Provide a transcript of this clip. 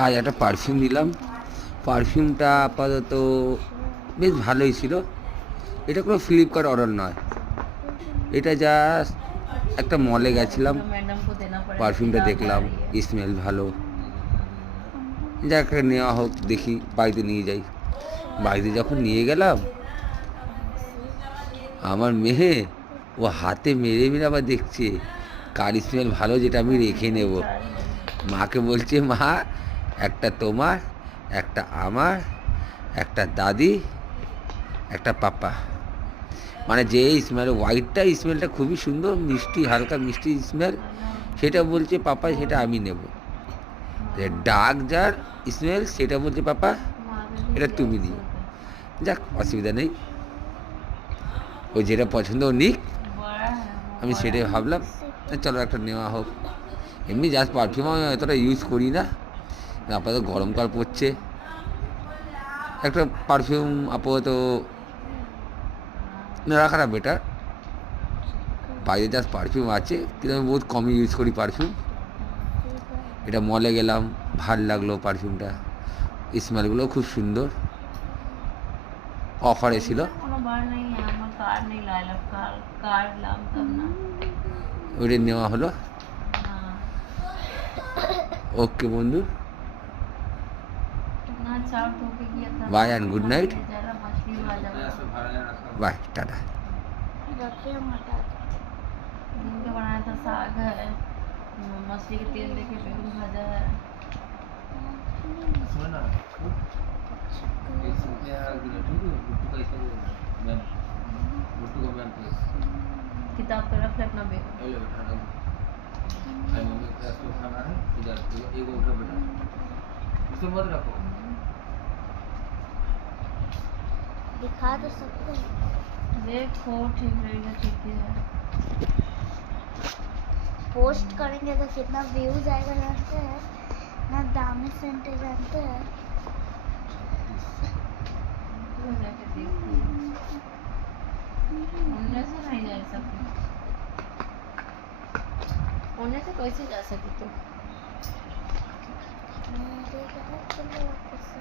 আজ একটা পারফিউম নিলাম। পারফিউমটা আপাতত বেশ ভালোই ছিল। এটা কোনো ফ্লিপকার্ট অর্ডার নয়, এটা জাস্ট একটা মলে গেছিলাম, পারফিউমটা দেখলাম, স্মেল ভালো, যাক নেওয়া হোক, দেখি বাড়িতে নিয়ে যাই। বাড়িতে যখন নিয়ে গেলাম, আমার মেয়ে ও হাতে মেরে মেরে আবার দেখছে কার স্মেল ভালো, যেটা আমি রেখে নেব। মাকে বলছে, মা একটা তোমার, একটা আমার, একটা দাদি, একটা পাপা। মানে যে স্মেল হোয়াইটটা, স্মেলটা খুবই সুন্দর, মিষ্টি, হালকা মিষ্টি স্মেল, সেটা বলছে পাপা সেটা আমি নেব। ডার্ক যার স্মেল সেটা বলছে পাপা এটা তুমি নিও। যাক, অসুবিধা নেই, ও যেটা পছন্দ ও নিক, আমি সেটাই ভাবলাম চলো একটা নেওয়া হোক। এমনি জাস্ট পারফিউম আমি এতটা ইউজ করি না, আপাতত গরমকাল পড়ছে, একটা পারফিউম আপাতত না রাখাটা বেটার। বাইরে জাস্ট পারফিউম আছে, কিন্তু আমি বহুত কমই ইউজ করি পারফিউম। এটা মলে গেলাম, ভাল লাগলো পারফিউমটা, স্মেলগুলো খুব সুন্দর, অফারে ছিল। ওইটা নেওয়া হলো। ওকে বন্ধু, bye and good night, bye tata. बनाया था साग है, मछली के तेल लेके बेगन भाजा है। किताब पे रख ले अपना बेग। दिखा तो सकते हैं, देखो ठीक रहेगा, ठीक है। पोस्ट करेंगे तो कितना व्यूज आएगा जानते हैं ना, दामी सेंट जानते हैं। से नहीं जा सकती, उन्हें से कैसे जा सकती तो। चलो वापस से।